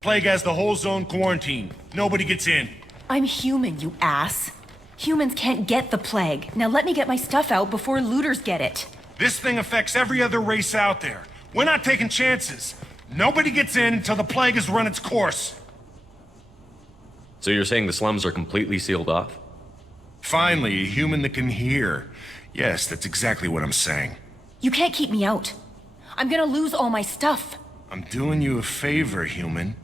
Plague has the whole zone quarantined. Nobody gets in. I'm human, you ass. Humans can't get the plague. Now let me get my stuff out before looters get it. This thing affects every other race out there. We're not taking chances. Nobody gets in until the plague has run its course. So you're saying the slums are completely sealed off? Finally, a human that can hear. Yes, that's exactly what I'm saying. You can't keep me out. I'm gonna lose all my stuff. I'm doing you a favor, human.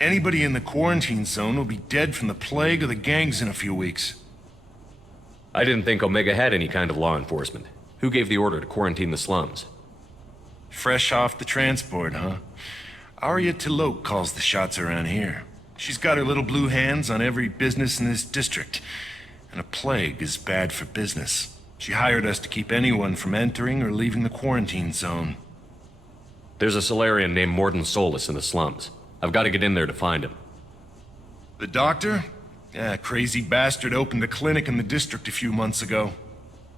Anybody in the quarantine zone will be dead from the plague or the gangs in a few weeks. I didn't think Omega had any kind of law enforcement. Who gave the order to quarantine the slums? Fresh off the transport, huh? Arya Tilok calls the shots around here. She's got her little blue hands on every business in this district. And a plague is bad for business. She hired us to keep anyone from entering or leaving the quarantine zone. There's a Solarian named Morden Solus in the slums. I've got to get in there to find him. The doctor? Yeah, crazy bastard opened a clinic in the district a few months ago.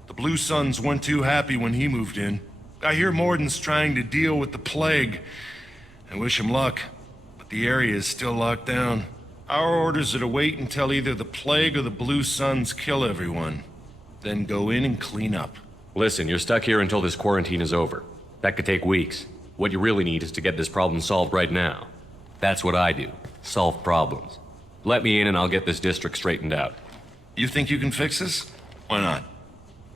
The Blue Suns weren't too happy when he moved in. I hear Morden's trying to deal with the plague. I wish him luck, but the area is still locked down. Our orders are to wait until either the plague or the Blue Suns kill everyone. Then go in and clean up. Listen, you're stuck here until this quarantine is over. That could take weeks. What you really need is to get this problem solved right now. That's what I do. Solve problems. Let me in and I'll get this district straightened out. You think you can fix this? Why not?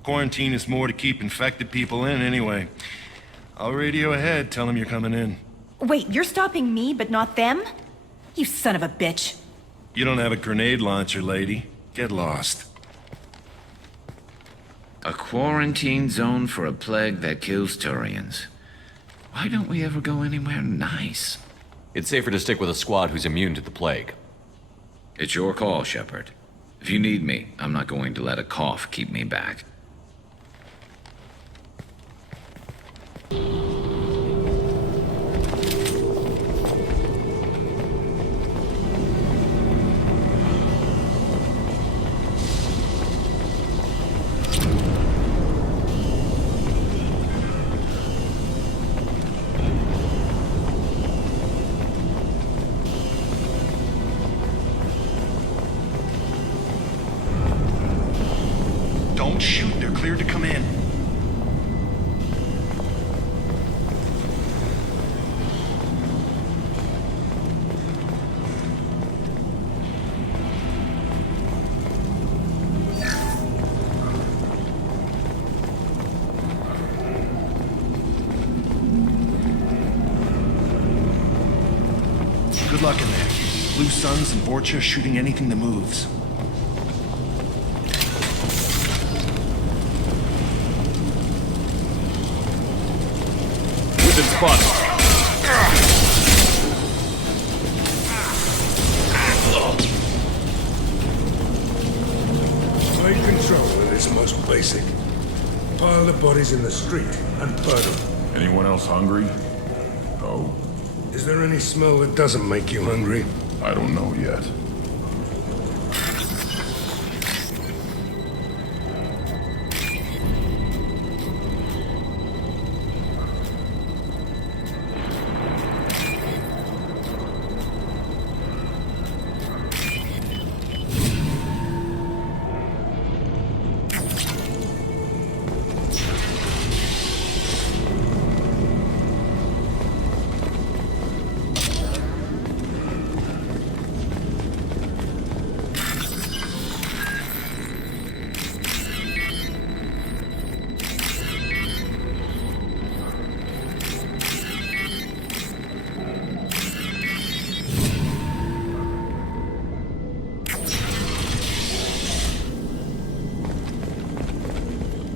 Quarantine is more to keep infected people in anyway. I'll radio ahead, tell them you're coming in. Wait, you're stopping me, but not them? You son of a bitch. You don't have a grenade launcher, lady. Get lost. A quarantine zone for a plague that kills Turians. Why don't we ever go anywhere nice? It's safer to stick with a squad who's immune to the plague. It's your call, Shepard. If you need me, I'm not going to let a cough keep me back. Don't shoot, they're cleared to come in. Good luck in there. Blue Suns and Vorcha shooting anything that moves. Spot. Take control of this most basic. Pile the bodies in the street and burn them. Anyone else hungry? No, Is there any smell that doesn't make you hungry? I don't know yet.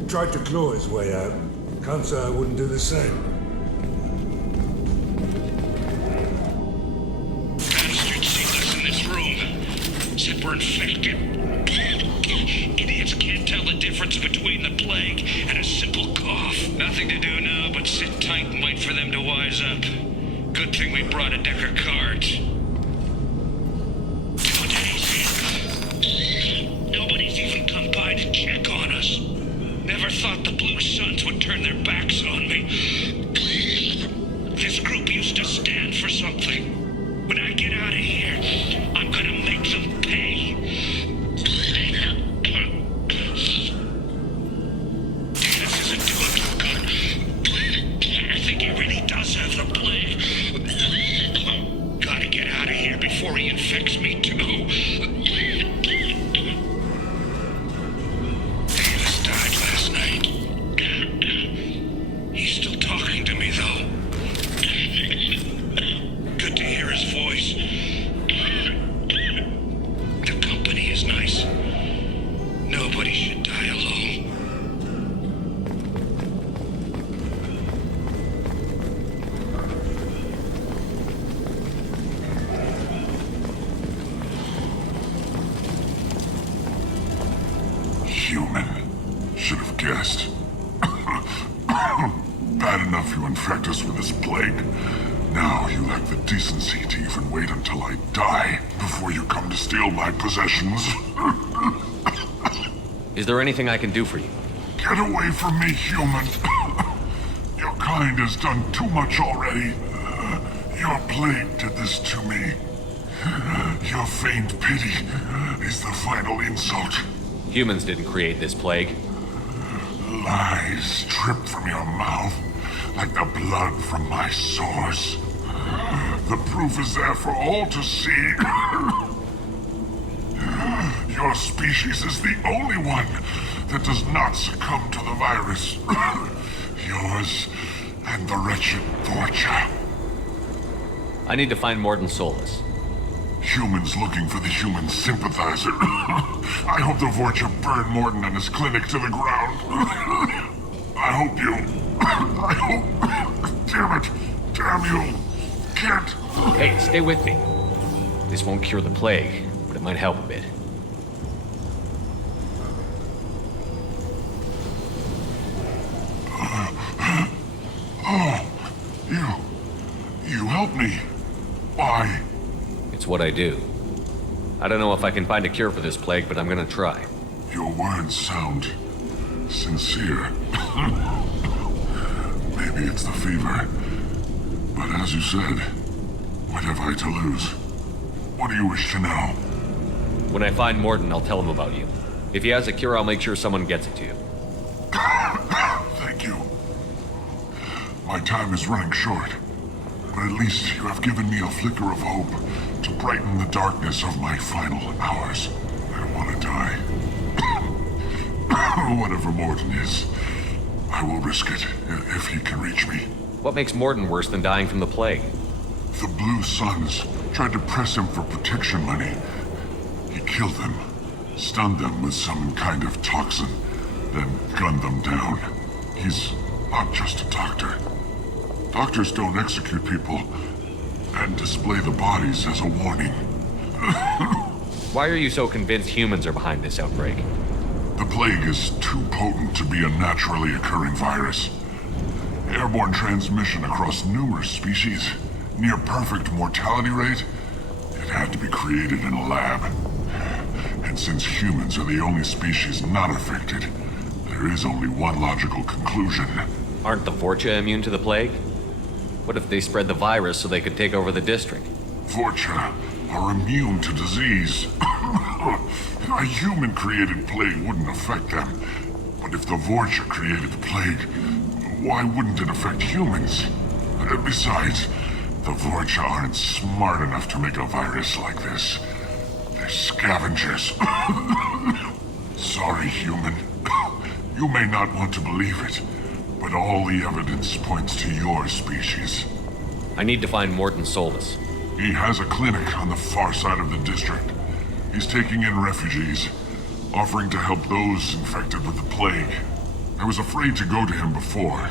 Tried to claw his way out. Can't say I wouldn't do the same. Bastards seen us in this room. Said we're infected. Idiots can't tell the difference between the plague and a simple cough. Nothing to do now but sit tight and wait for them to wise up. Good thing we brought a deck of cards. 2 days in. Nobody's even come by to check on us. Never thought the Blue Suns would turn their backs on me. This group used to stand for something. When I get Bad enough you infect us with this plague. Now you lack the decency to even wait until I die before you come to steal my possessions. Is there anything I can do for you? Get away from me, human. Your kind has done too much already. Your plague did this to me. Your feigned pity is the final insult. Humans didn't create this plague. Lies drip from your mouth like the blood from my sores. The proof is there for all to see. Your species is the only one that does not succumb to the virus. Yours and the wretched Vorcha. I need to find Morton Solus. Humans looking for the human sympathizer. I hope the Vorcha burn Morton and his clinic to the ground. I hope you... I hope... Damn it. Damn you. Can't... Hey, stay with me. This won't cure the plague, but it might help a bit. You helped me. Why? It's what I do. I don't know if I can find a cure for this plague, but I'm gonna try. Your words sound sincere. Maybe it's the fever. But as you said, what have I to lose? What do you wish to know? When I find Morton, I'll tell him about you. If he has a cure, I'll make sure someone gets it to you. Thank you. My time is running short. But at least you have given me a flicker of hope to brighten the darkness of my final hours. I don't want to die. Whatever Morton is, I will risk it if he can reach me. What makes Morton worse than dying from the plague? The Blue Suns tried to press him for protection money. He killed them, stunned them with some kind of toxin, then gunned them down. He's not just a doctor. Doctors don't execute people and display the bodies as a warning. Why are you so convinced humans are behind this outbreak? The plague is too potent to be a naturally occurring virus. Airborne transmission across numerous species, near perfect mortality rate. It had to be created in a lab. And since humans are the only species not affected, there is only one logical conclusion. Aren't the Vorcha immune to the plague? What if they spread the virus so they could take over the district? Vorcha are immune to disease. A human-created plague wouldn't affect them. But if the Vorcha created the plague, why wouldn't it affect humans? Besides, the Vorcha aren't smart enough to make a virus like this. They're scavengers. Sorry, human. You may not want to believe it, but all the evidence points to your species. I need to find Morton Solus. He has a clinic on the far side of the district. He's taking in refugees, offering to help those infected with the plague. I was afraid to go to him before.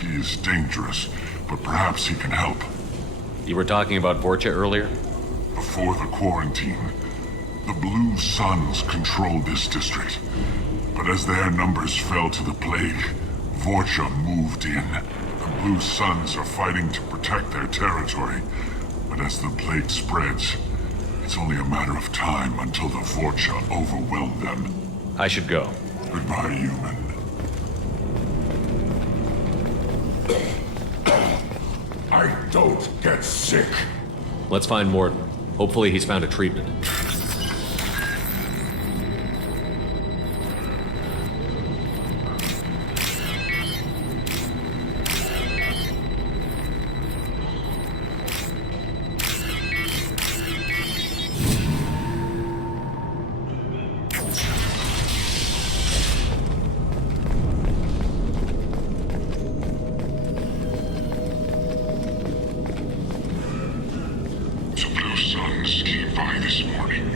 He is dangerous, but perhaps he can help. You were talking about Vorcha earlier? Before the quarantine, the Blue Suns controlled this district. But as their numbers fell to the plague, Vorcha moved in. The Blue Suns are fighting to protect their territory. But as the plague spreads, it's only a matter of time until the Vorcha overwhelm them. I should go. Goodbye, human. I don't get sick. Let's find Morton. Hopefully he's found a treatment. The Blue Suns came by this morning.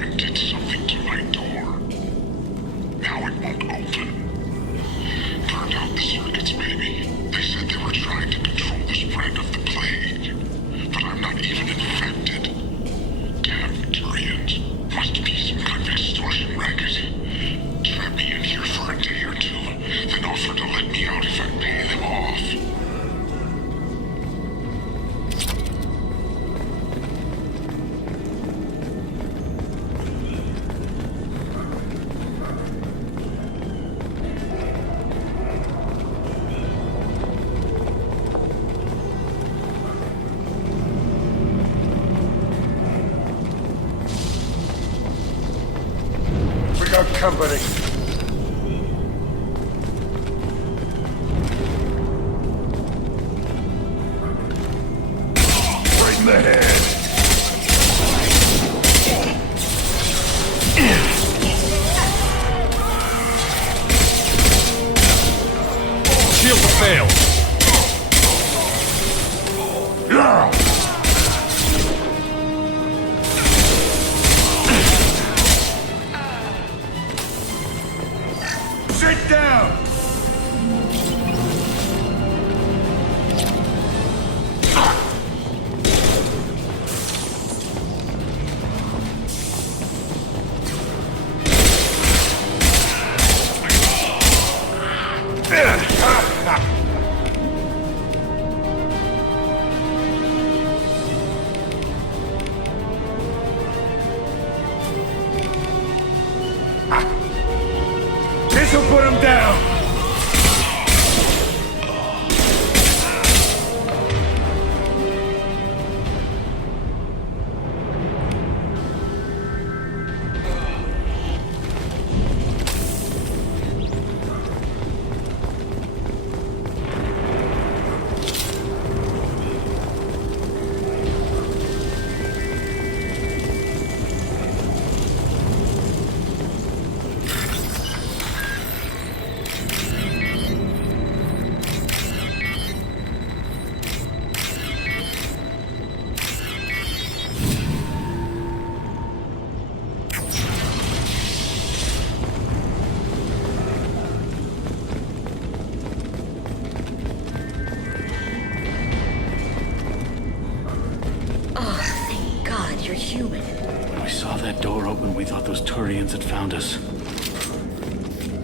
company. Right in the head. Shield failed. Sit down! This'll put him down! You're human. When we saw that door open, we thought those Turians had found us.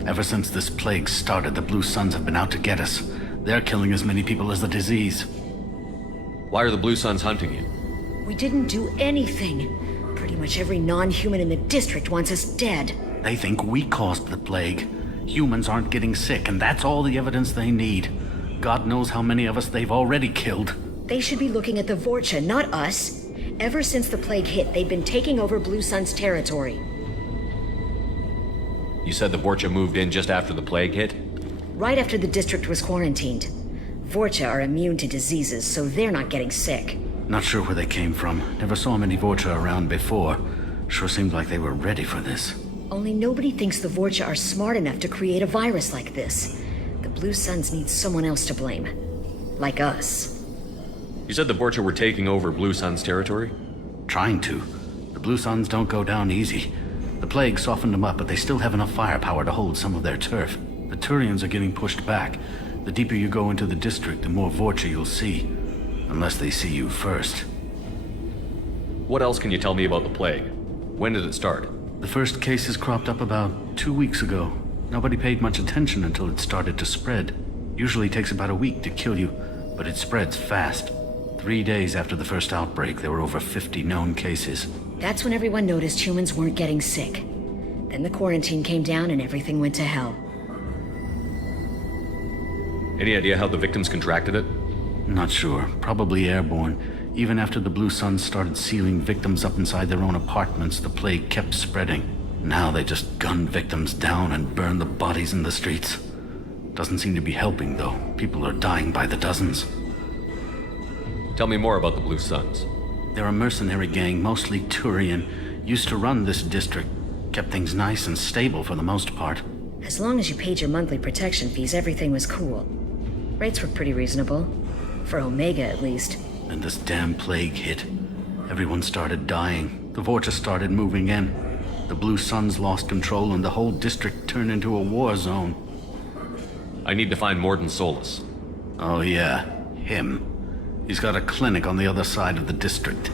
Ever since this plague started, the Blue Suns have been out to get us. They're killing as many people as the disease. Why are the Blue Suns hunting you? We didn't do anything. Pretty much every non-human in the district wants us dead. They think we caused the plague. Humans aren't getting sick, and that's all the evidence they need. God knows how many of us they've already killed. They should be looking at the Vorcha, not us. Ever since the plague hit, they've been taking over Blue Sun's territory. You said the Vorcha moved in just after the plague hit? Right after the district was quarantined. Vorcha are immune to diseases, so they're not getting sick. Not sure where they came from. Never saw many Vorcha around before. Sure seemed like they were ready for this. Only nobody thinks the Vorcha are smart enough to create a virus like this. The Blue Suns need someone else to blame. Like us. You said the Vorcha were taking over Blue Sun's territory? Trying to. The Blue Suns don't go down easy. The plague softened them up, but they still have enough firepower to hold some of their turf. The Turians are getting pushed back. The deeper you go into the district, the more Vorcha you'll see. Unless they see you first. What else can you tell me about the plague? When did it start? The first cases cropped up about 2 weeks ago. Nobody paid much attention until it started to spread. Usually takes about a week to kill you, but it spreads fast. 3 days after the first outbreak, there were over 50 known cases. That's when everyone noticed humans weren't getting sick. Then the quarantine came down and everything went to hell. Any idea how the victims contracted it? Not sure. Probably airborne. Even after the Blue Suns started sealing victims up inside their own apartments, the plague kept spreading. Now they just gun victims down and burn the bodies in the streets. Doesn't seem to be helping, though. People are dying by the dozens. Tell me more about the Blue Suns. They're a mercenary gang, mostly Turian. Used to run this district. Kept things nice and stable for the most part. As long as you paid your monthly protection fees, everything was cool. Rates were pretty reasonable. For Omega, at least. And this damn plague hit. Everyone started dying. The Vorcha started moving in. The Blue Suns lost control and the whole district turned into a war zone. I need to find Morden Solus. Oh yeah, him. He's got a clinic on the other side of the district.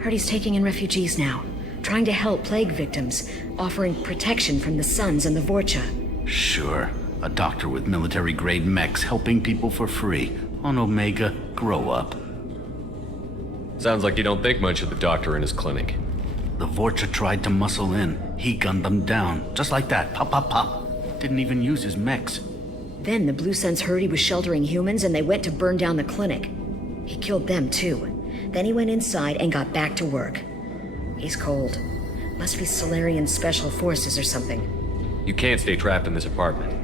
Heard he's taking in refugees now. Trying to help plague victims. Offering protection from the Suns and the Vorcha. Sure. A doctor with military-grade mechs helping people for free. On Omega, grow up. Sounds like you don't think much of the doctor in his clinic. The Vorcha tried to muscle in. He gunned them down. Just like that. Pop, pop, pop. Didn't even use his mechs. Then the Blue Suns heard he was sheltering humans and they went to burn down the clinic. He killed them too. Then he went inside and got back to work. He's cold. Must be Solarian Special Forces or something. You can't stay trapped in this apartment.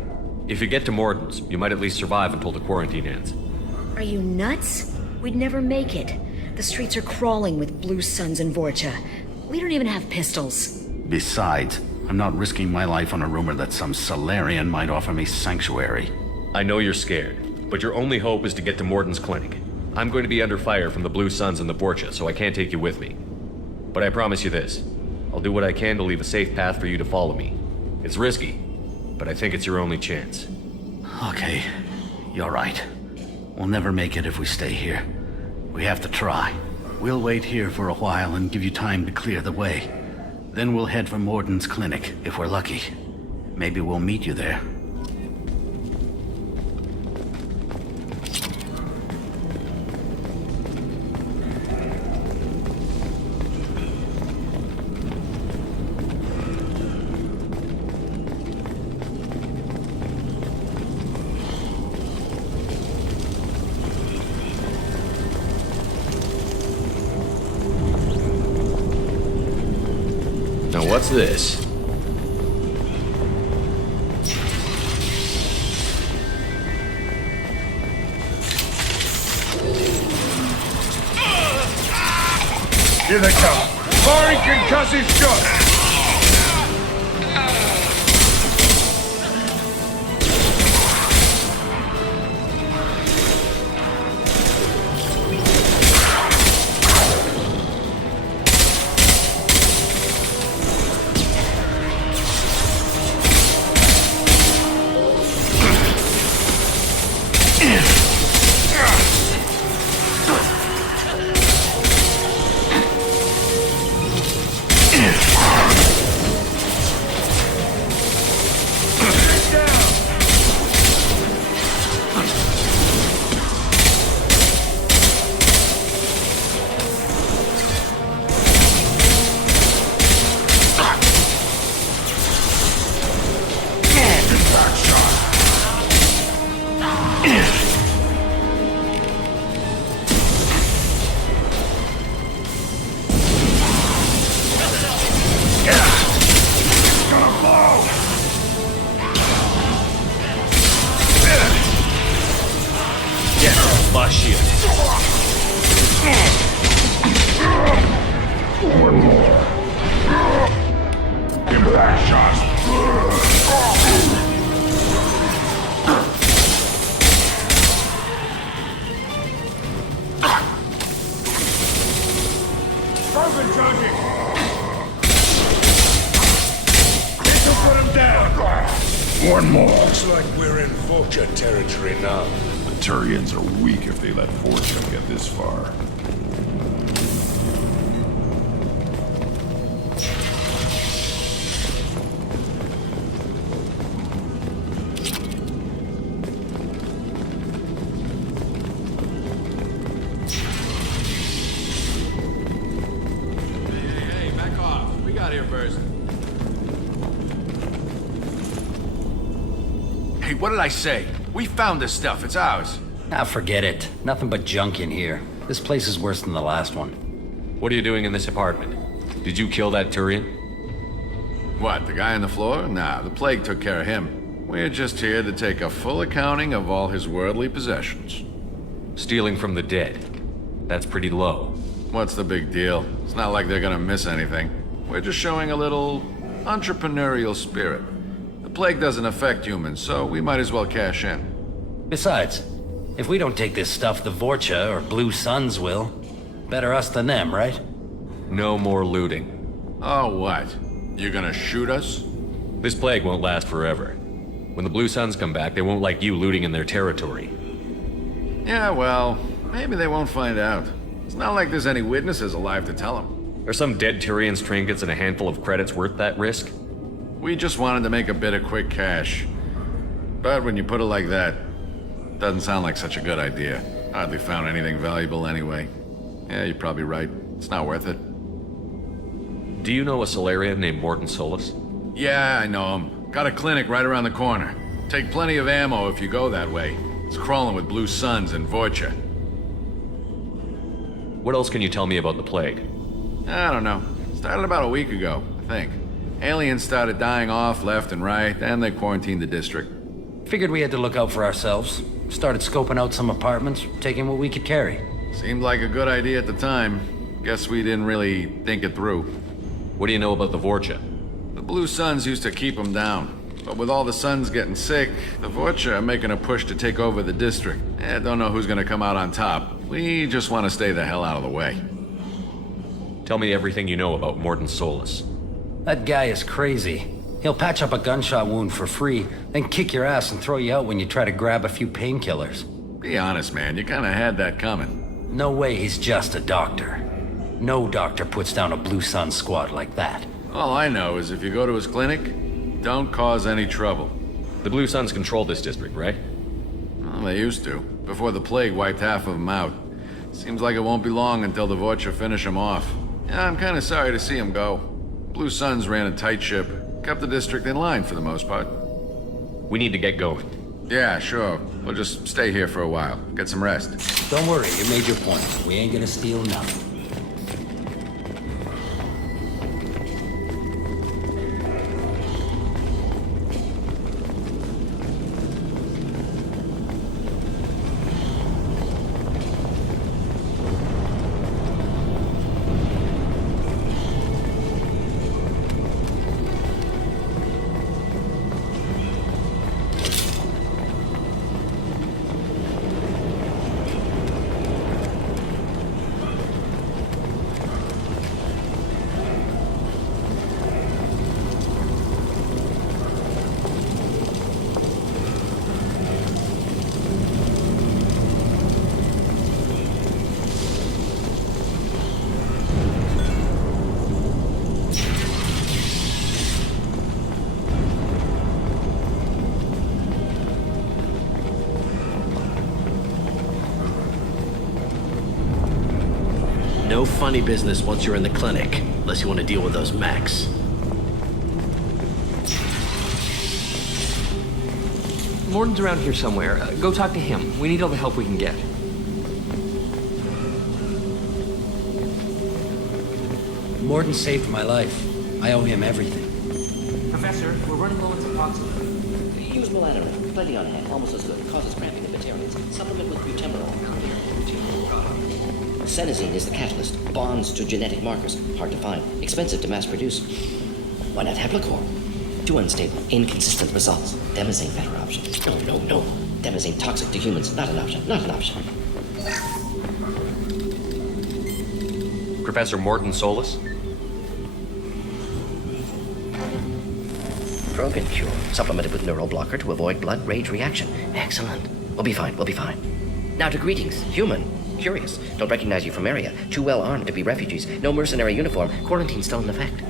If you get to Morton's, you might at least survive until the quarantine ends. Are you nuts? We'd never make it. The streets are crawling with Blue Suns and Vorcha. We don't even have pistols. Besides, I'm not risking my life on a rumor that some Solarian might offer me sanctuary. I know you're scared, but your only hope is to get to Morton's clinic. I'm going to be under fire from the Blue Suns and the Vorcha, so I can't take you with me. But I promise you this. I'll do what I can to leave a safe path for you to follow me. It's risky, but I think it's your only chance. Okay, you're right. We'll never make it if we stay here. We have to try. We'll wait here for a while and give you time to clear the way. Then we'll head for Morton's clinic, if we're lucky. Maybe we'll meet you there. Now what's this? Here they come. Firing concussive shots! Broken charging! This'll put him down! One more. Looks like we're in Vorcha territory now. The Turians are weak if they let Vorcha get this far. Hey, what did I say? We found this stuff. It's ours. Ah, forget it. Nothing but junk in here. This place is worse than the last one. What are you doing in this apartment? Did you kill that Turian? What, the guy on the floor? Nah, the plague took care of him. We're just here to take a full accounting of all his worldly possessions. Stealing from the dead. That's pretty low. What's the big deal? It's not like they're gonna miss anything. We're just showing a little entrepreneurial spirit. The plague doesn't affect humans, so we might as well cash in. Besides, if we don't take this stuff, the Vorcha or Blue Suns will. Better us than them, right? No more looting. Oh, what? You gonna shoot us? This plague won't last forever. When the Blue Suns come back, they won't like you looting in their territory. Yeah, well, maybe they won't find out. It's not like there's any witnesses alive to tell them. Are some dead Turians' trinkets and a handful of credits worth that risk? We just wanted to make a bit of quick cash. But when you put it like that, doesn't sound like such a good idea. Hardly found anything valuable anyway. Yeah, you're probably right. It's not worth it. Do you know a Solarian named Morton Solus? Yeah, I know him. Got a clinic right around the corner. Take plenty of ammo if you go that way. It's crawling with Blue Suns and Vorcha. What else can you tell me about the plague? I don't know. Started about a week ago, I think. Aliens started dying off left and right, and they quarantined the district. Figured we had to look out for ourselves. Started scoping out some apartments, taking what we could carry. Seemed like a good idea at the time. Guess we didn't really think it through. What do you know about the Vorcha? The Blue Suns used to keep them down. But with all the Suns getting sick, the Vorcha are making a push to take over the district. Don't know who's gonna come out on top. We just want to stay the hell out of the way. Tell me everything you know about Morton Solus. That guy is crazy. He'll patch up a gunshot wound for free, then kick your ass and throw you out when you try to grab a few painkillers. Be honest, man, you kinda had that coming. No way he's just a doctor. No doctor puts down a Blue Sun squad like that. All I know is if you go to his clinic, don't cause any trouble. The Blue Suns control this district, right? Well, they used to, before the plague wiped half of them out. Seems like it won't be long until the Vorcha finish them off. Yeah, I'm kinda sorry to see them go. Blue Suns ran a tight ship, kept the district in line for the most part. We need to get going. Yeah, sure. We'll just stay here for a while. Get some rest. Don't worry, you made your point. We ain't gonna steal nothing. No funny business once you're in the clinic, unless you want to deal with those mechs. Morton's around here somewhere. Go talk to him. We need all the help we can get. Morton saved my life. I owe him everything. Professor, we're running low on suboxone. Use melatonin. Plenty on hand. Almost as good. Causes cramping in vegetarians. Supplement with butemurol. Senesine is the catalyst. Bonds to genetic markers. Hard to find. Expensive to mass produce. Why not Heplicor? Too unstable. Inconsistent results. Demazine better option. No. Demazine toxic to humans. Not an option. Not an option. Professor Morton Solus? Drogan cure. Supplemented with neural blocker to avoid blood rage reaction. Excellent. We'll be fine. Now to greetings. Human. Curious. Don't recognize you from area. Too well armed to be refugees. No mercenary uniform. Quarantine still in effect.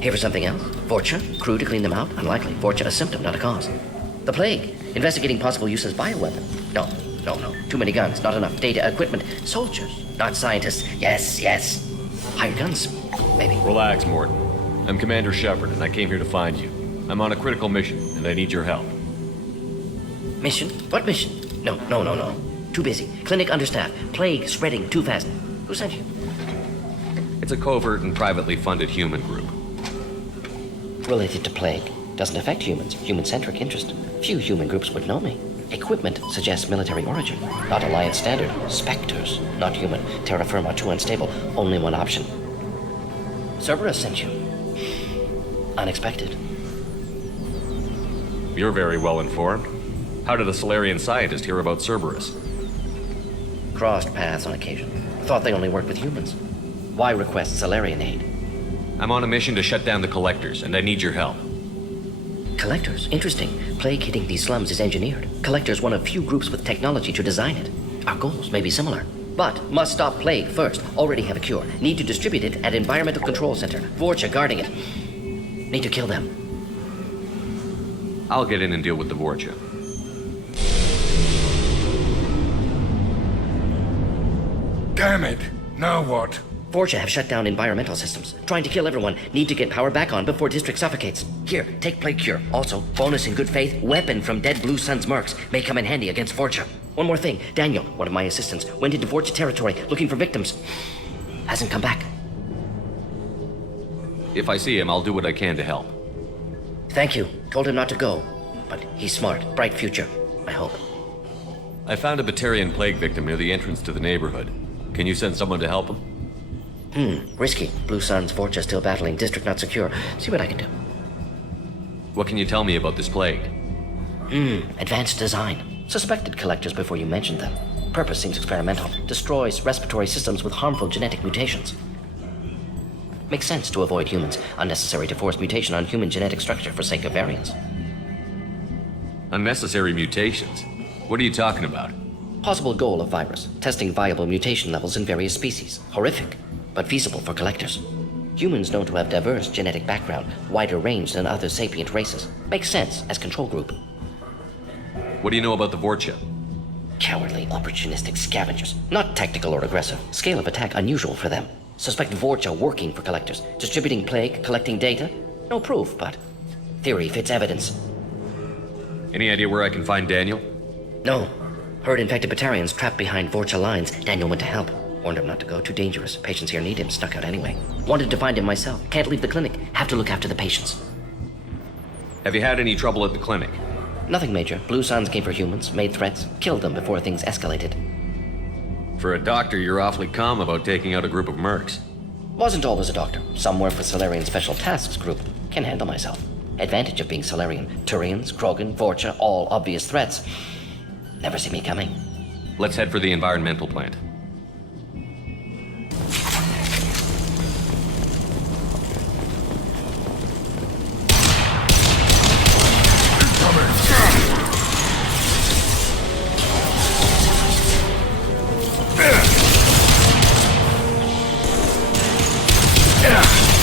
Here for something else? Vorcha? Crew to clean them out? Unlikely. Vorcha a symptom, not a cause. The plague. Investigating possible use as bioweapon. No. Too many guns. Not enough data, equipment. Soldiers. Not scientists. Yes. Hired guns. Maybe. Relax, Morton. I'm Commander Shepard, and I came here to find you. I'm on a critical mission, and I need your help. Mission? What mission? No. Too busy. Clinic understaffed. Plague spreading too fast. Who sent you? It's a covert and privately funded human group. Related to plague. Doesn't affect humans. Human-centric interest. Few human groups would know me. Equipment suggests military origin. Not Alliance standard. Spectres. Not human. Terra firma too unstable. Only one option. Cerberus sent you. Unexpected. You're very well informed. How did a Solarian scientist hear about Cerberus? Crossed paths on occasion. Thought they only worked with humans. Why request Solarian aid? I'm on a mission to shut down the Collectors, and I need your help. Collectors? Interesting. Plague hitting these slums is engineered. Collectors one of few groups with technology to design it. Our goals may be similar. But must stop plague first. Already have a cure. Need to distribute it at Environmental Control Center. Vorcha guarding it. Need to kill them. I'll get in and deal with the Vorcha. Damn it! Now what? Vorcha have shut down environmental systems. Trying to kill everyone. Need to get power back on before district suffocates. Here, take plague cure. Also, bonus in good faith, weapon from dead Blue Sun's mercs. May come in handy against Vorcha. One more thing. Daniel, one of my assistants, went into Vorcha territory looking for victims. Hasn't come back. If I see him, I'll do what I can to help. Thank you. Told him not to go. But he's smart. Bright future, I hope. I found a Batarian plague victim near the entrance to the neighborhood. Can you send someone to help him? Risky. Blue Sun's Vorcha still battling. District not secure. See what I can do. What can you tell me about this plague? Advanced design. Suspected collectors before you mentioned them. Purpose seems experimental. Destroys respiratory systems with harmful genetic mutations. Makes sense to avoid humans. Unnecessary to force mutation on human genetic structure for sake of variance. Unnecessary mutations? What are you talking about? Possible goal of virus. Testing viable mutation levels in various species. Horrific, but feasible for collectors. Humans known to have diverse genetic background, wider range than other sapient races. Makes sense as control group. What do you know about the Vorcha? Cowardly, opportunistic scavengers. Not tactical or aggressive. Scale of attack unusual for them. Suspect Vorcha working for collectors. Distributing plague, collecting data. No proof, but theory fits evidence. Any idea where I can find Daniel? No. Heard infected Batarians trapped behind Vorcha lines. Daniel went to help. Warned him not to go. Too dangerous. Patients here need him. Snuck out anyway. Wanted to find him myself. Can't leave the clinic. Have to look after the patients. Have you had any trouble at the clinic? Nothing major. Blue Suns came for humans, made threats, killed them before things escalated. For a doctor, you're awfully calm about taking out a group of mercs. Wasn't always a doctor. Some work for Solarian Special Tasks Group. Can handle myself. Advantage of being Solarian. Turians, Krogan, Vorcha, all obvious threats. Never see me coming. Let's head for the environmental plant.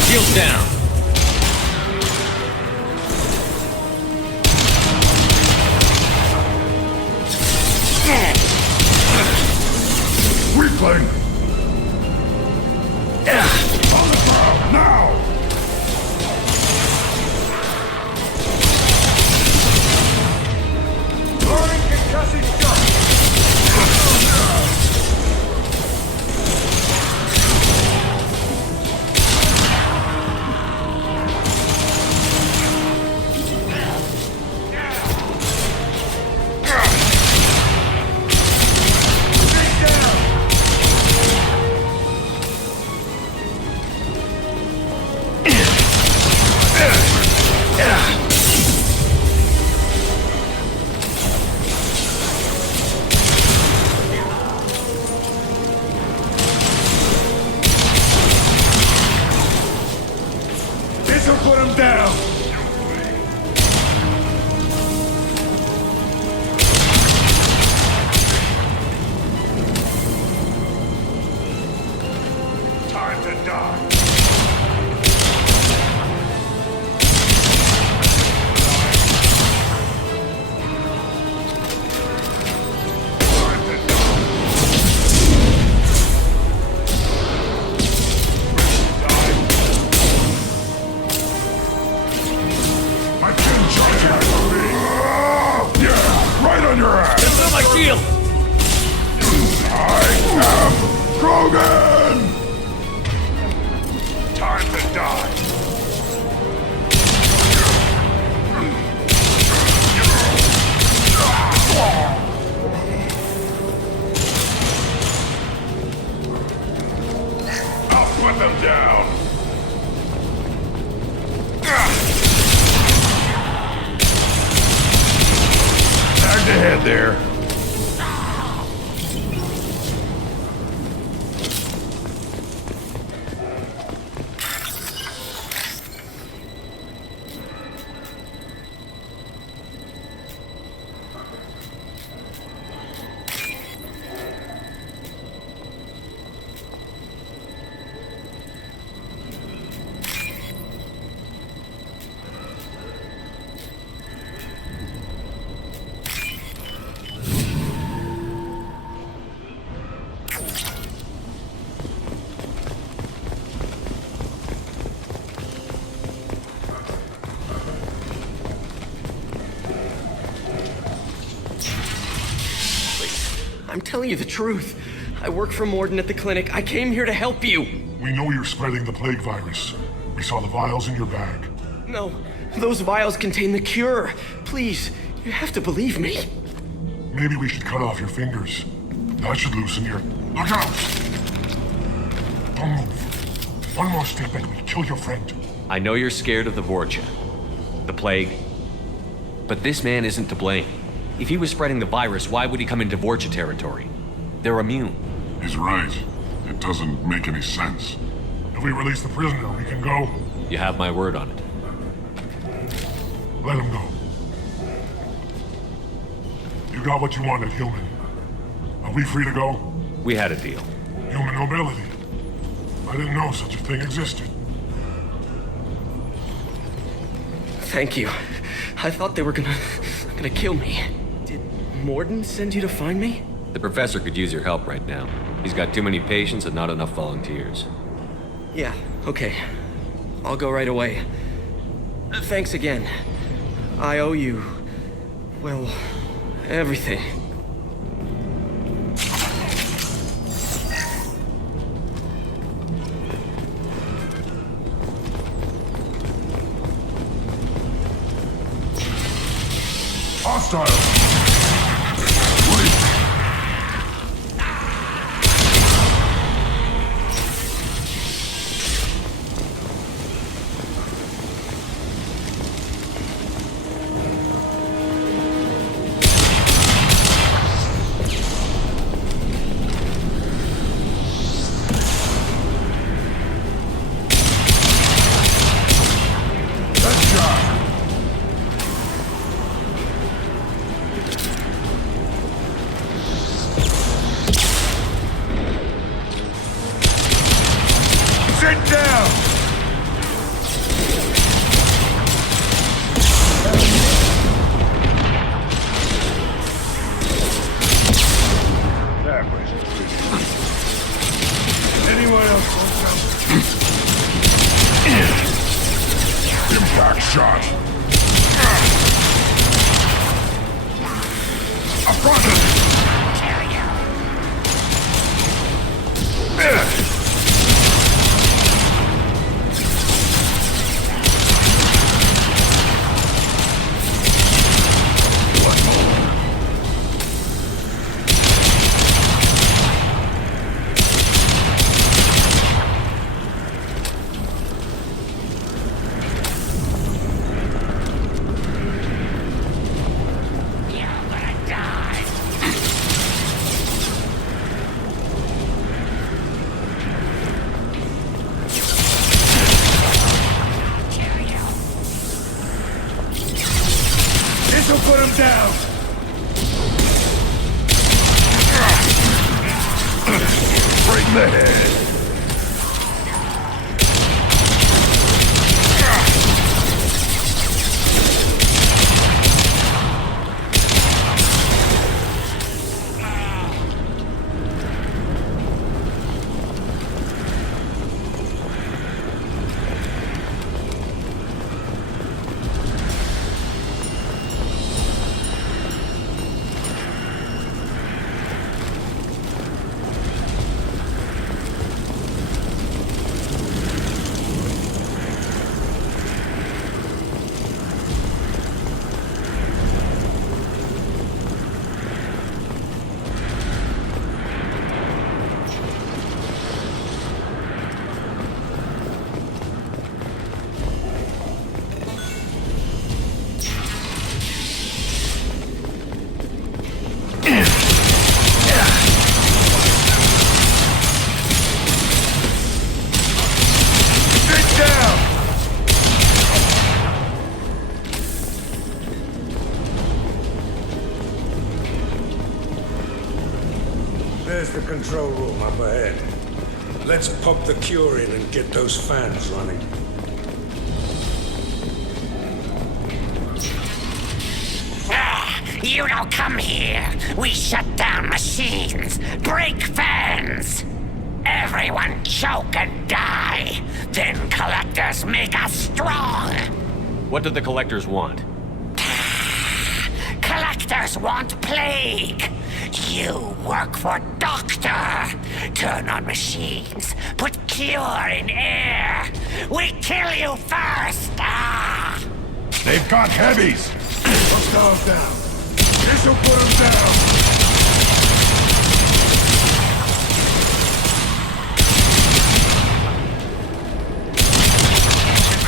Shields down. Weakling! On the ground, now! Throwing concussive shot! This'll put him down! Time to die! My chin charge for me! Yeah, right on your ass! It's on my shield! I am Krogan! Time to die! I'll put them down! Tagged ahead there. I'm telling you the truth. I work for Morden at the clinic. I came here to help you. We know you're spreading the plague virus. We saw the vials in your bag. No, those vials contain the cure. Please, you have to believe me. Maybe we should cut off your fingers. That should loosen your... Look out! Don't move. One more step and we'll kill your friend. I know you're scared of the Vorcha, the plague, but this man isn't to blame. If he was spreading the virus, why would he come into Vorcha territory? They're immune. He's right. It doesn't make any sense. If we release the prisoner, we can go. You have my word on it. Let him go. You got what you wanted, human. Are we free to go? We had a deal. Human nobility. I didn't know such a thing existed. Thank you. I thought they were gonna kill me. Did Morden send you to find me? The professor could use your help right now. He's got too many patients and not enough volunteers. Yeah, okay. I'll go right away. Thanks again. I owe you... well, everything. Hostile! There's the control room up ahead. Let's pop the cure in and get those fans running. You don't come here. We shut down machines, break fans. Everyone choke and die. Then collectors make us strong. What do the collectors want? Collect doctors want plague. You work for Doctor. Turn on machines. Put cure in air. We kill you first. Ah! They've got heavies! Hostiles down. This'll put them down.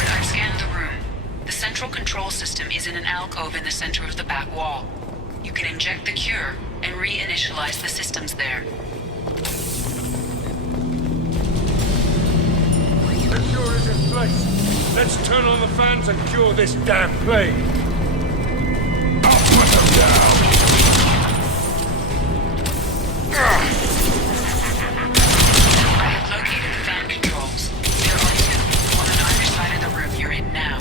I've scanned the room. The central control system is in an alcove in the center of the back wall. You can inject the cure and reinitialize the systems there. The cure is in place. Let's turn on the fans and cure this damn plague. I'll put them down! I have located the fan controls. There are two, one on either side of the room you're in now.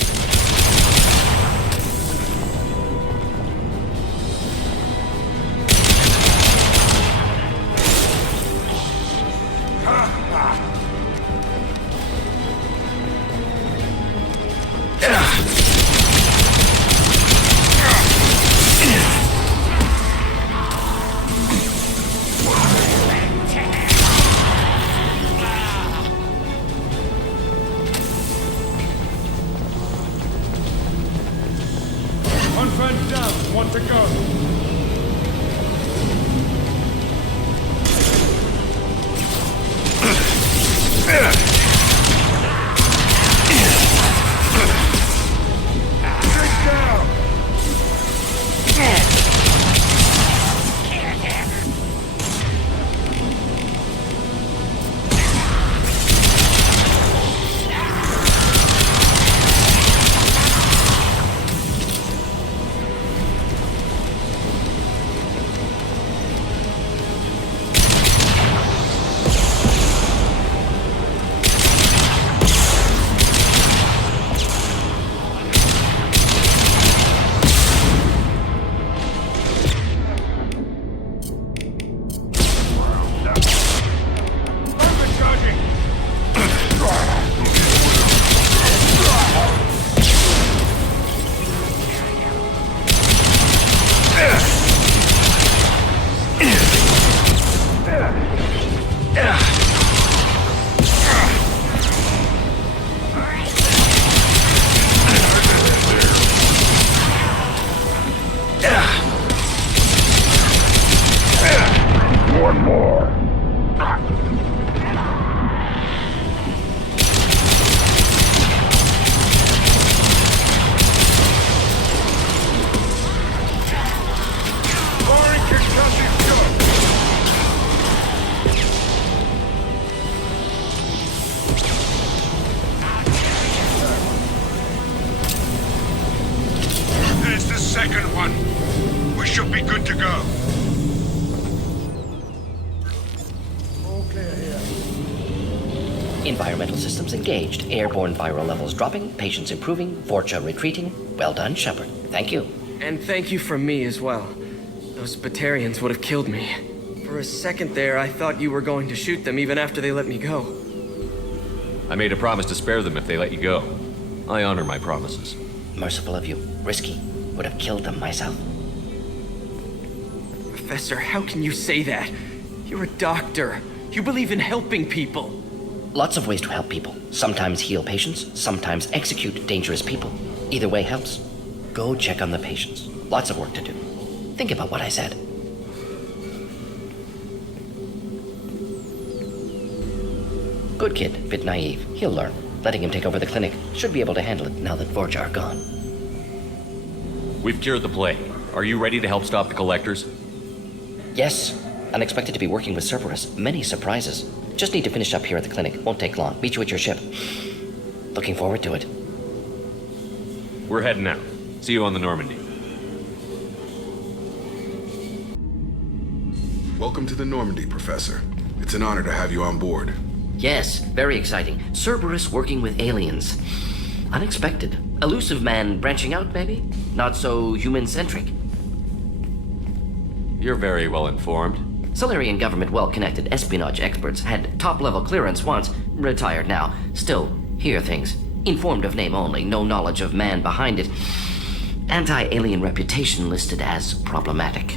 One fan down. One to go. Take down. One more. Firing concussive shot. There's the second one. We should be good to go. Environmental systems engaged. Airborne viral levels dropping. Patients improving. Vorcha retreating. Well done, Shepard. Thank you. And thank you from me as well. Those Batarians would have killed me. For a second there, I thought you were going to shoot them even after they let me go. I made a promise to spare them if they let you go. I honor my promises. Merciful of you. Risky. Would have killed them myself. Professor, how can you say that? You're a doctor. You believe in helping people. Lots of ways to help people. Sometimes heal patients, sometimes execute dangerous people. Either way helps. Go check on the patients. Lots of work to do. Think about what I said. Good kid, bit naive. He'll learn. Letting him take over the clinic. Should be able to handle it now that Vorcha are gone. We've cured the plague. Are you ready to help stop the collectors? Yes. Unexpected to be working with Cerberus. Many surprises. Just need to finish up here at the clinic. Won't take long. Meet you at your ship. Looking forward to it. We're heading out. See you on the Normandy. Welcome to the Normandy, Professor. It's an honor to have you on board. Yes, very exciting. Cerberus working with aliens. Unexpected. Elusive man branching out, maybe? Not so human-centric. You're very well informed. Solarian government well-connected espionage experts had top-level clearance once, retired now. Still, hear things. Informed of name only, no knowledge of man behind it. anti-alien reputation listed as problematic.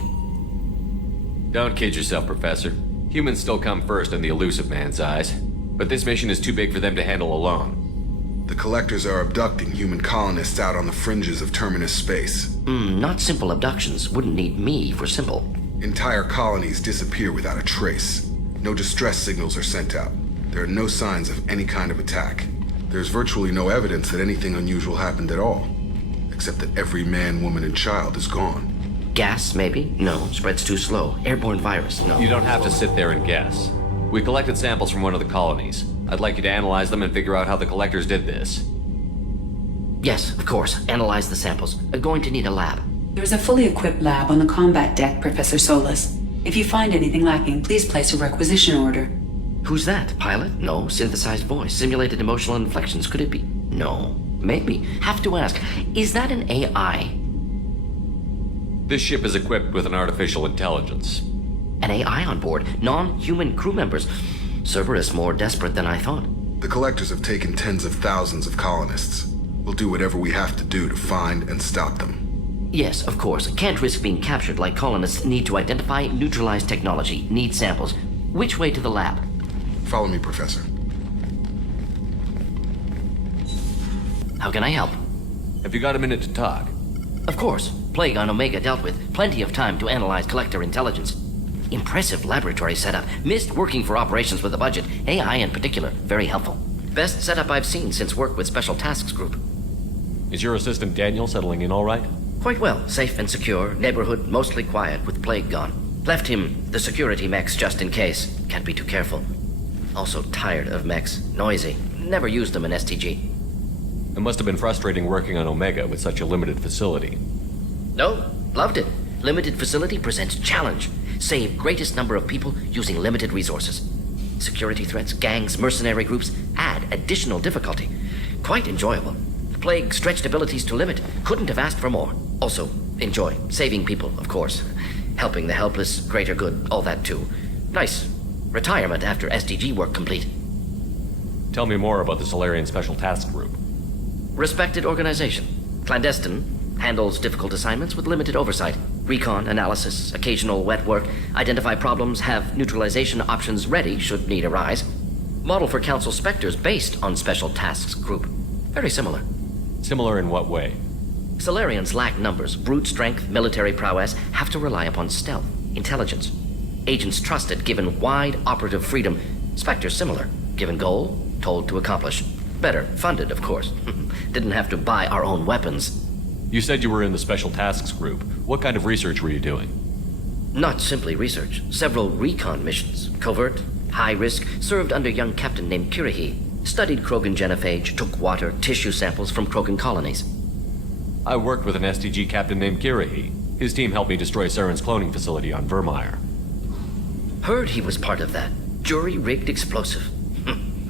Don't kid yourself, Professor. Humans still come first in the elusive man's eyes. But this mission is too big for them to handle alone. The Collectors are abducting human colonists out on the fringes of Terminus space. Not simple abductions. Wouldn't need me for simple. Entire colonies disappear without a trace. No distress signals are sent out. There are no signs of any kind of attack. There's virtually no evidence that anything unusual happened at all. Except that every man, woman, and child is gone. Gas, maybe? No. Spreads too slow. Airborne virus? No. You don't have to sit there and guess. We collected samples from one of the colonies. I'd like you to analyze them and figure out how the Collectors did this. Yes, of course. Analyze the samples. Going to need a lab. There's a fully equipped lab on the combat deck, Professor Solis. If you find anything lacking, please place a requisition order. Who's that? Pilot? No. Synthesized voice. Simulated emotional inflections. Could it be? No. Maybe. Have to ask. Is that an AI? This ship is equipped with an artificial intelligence. An AI on board? Non-human crew members? Cerberus more desperate than I thought. The Collectors have taken tens of thousands of colonists. We'll do whatever we have to do to find and stop them. Yes, of course. Can't risk being captured like colonists need to identify, neutralize technology, need samples. Which way to the lab? Follow me, Professor. How can I help? Have you got a minute to talk? Of course. Plague on Omega dealt with. Plenty of time to analyze Collector intelligence. Impressive laboratory setup. Missed working for operations with a budget. AI in particular. Very helpful. Best setup I've seen since work with Special Tasks Group. Is your assistant Daniel settling in all right? Quite well. Safe and secure. Neighborhood mostly quiet with Plague gone. Left him the security mechs just in case. Can't be too careful. Also tired of mechs. Noisy. Never used them in STG. It must have been frustrating working on Omega with such a limited facility. No, loved it. Limited facility presents challenge. Save greatest number of people using limited resources. Security threats, gangs, mercenary groups add additional difficulty. Quite enjoyable. Plague stretched abilities to limit. Couldn't have asked for more. Also, enjoy. Saving people, of course. Helping the helpless, greater good, all that too. Nice. Retirement after SDG work complete. Tell me more about the Solarian Special Task Group. Respected organization. Clandestine. Handles difficult assignments with limited oversight. Recon, analysis, occasional wet work. Identify problems, have neutralization options ready should need arise. Model for Council Spectres based on Special Tasks Group. Very similar. Similar in what way? Solarians lack numbers, brute strength, military prowess, have to rely upon stealth, intelligence. Agents trusted, given wide operative freedom. Spectres similar, given goal, told to accomplish. Better, funded, of course. Didn't have to buy our own weapons. You said you were in the Special Tasks Group. What kind of research were you doing? Not simply research. Several recon missions. Covert, high risk, served under young captain named Kirihi. Studied Krogan genophage, took water, tissue samples from Krogan colonies. I worked with an STG captain named Kirihi. His team helped me destroy Saren's cloning facility on Vermeer. Heard he was part of that. Jury-rigged explosive.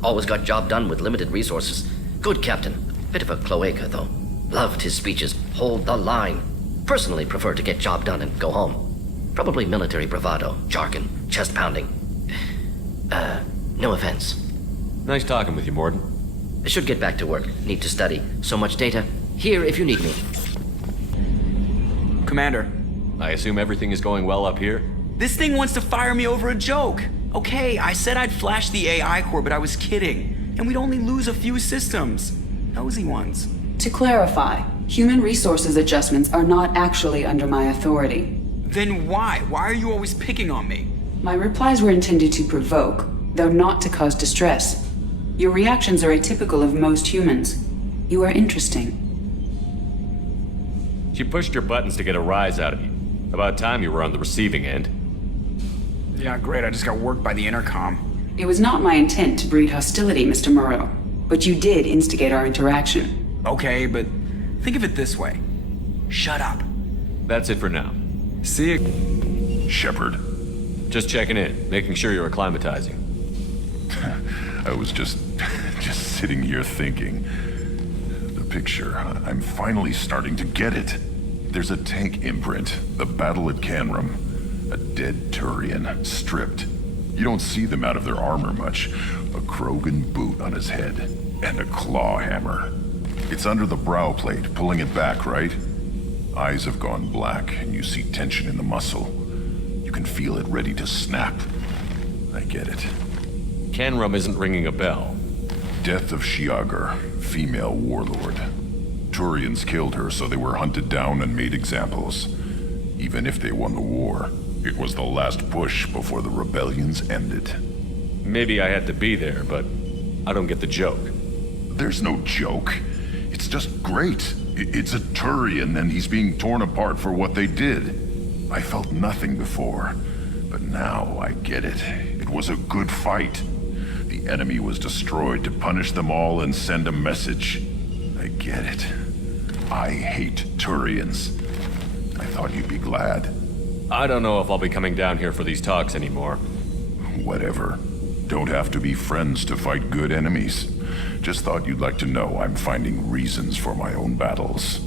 Always got job done with limited resources. Good captain. Bit of a cloaca, though. Loved his speeches. Hold the line. Personally prefer to get job done and go home. Probably military bravado, jargon, chest pounding. No offense. Nice talking with you, Morden. Should get back to work. Need to study. So much data. Here if you need me. Commander. I assume everything is going well up here? This thing wants to fire me over a joke. Okay, I said I'd flash the AI core, but I was kidding. And we'd only lose a few systems. Nosy ones. To clarify, human resources adjustments are not actually under my authority. Then why? Why are you always picking on me? My replies were intended to provoke, though not to cause distress. Your reactions are atypical of most humans. You are interesting. She pushed your buttons to get a rise out of you. About time you were on the receiving end. Yeah, great. I just got worked by the intercom. It was not my intent to breed hostility, Mr. Murrow, but you did instigate our interaction. Okay, but think of it this way. Shut up. That's it for now. See you. Shepard. Just checking in, making sure you're acclimatizing. I was just sitting here thinking. The picture, I'm finally starting to get it. There's a tank imprint, the battle at Canrum. A dead Turian, stripped. You don't see them out of their armor much. A Krogan boot on his head, and a claw hammer. It's under the brow plate, pulling it back, right? Eyes have gone black, and you see tension in the muscle. You can feel it ready to snap. I get it. Canrum isn't ringing a bell. Death of Shiagar, female warlord. Turians killed her, so they were hunted down and made examples. Even if they won the war, it was the last push before the rebellions ended. Maybe I had to be there, but I don't get the joke. There's no joke. It's just great. It's a Turian, and he's being torn apart for what they did. I felt nothing before, but now I get it. It was a good fight. The enemy was destroyed to punish them all and send a message. I get it. I hate Turians. I thought you'd be glad. I don't know if I'll be coming down here for these talks anymore. Whatever. Don't have to be friends to fight good enemies. Just thought you'd like to know I'm finding reasons for my own battles.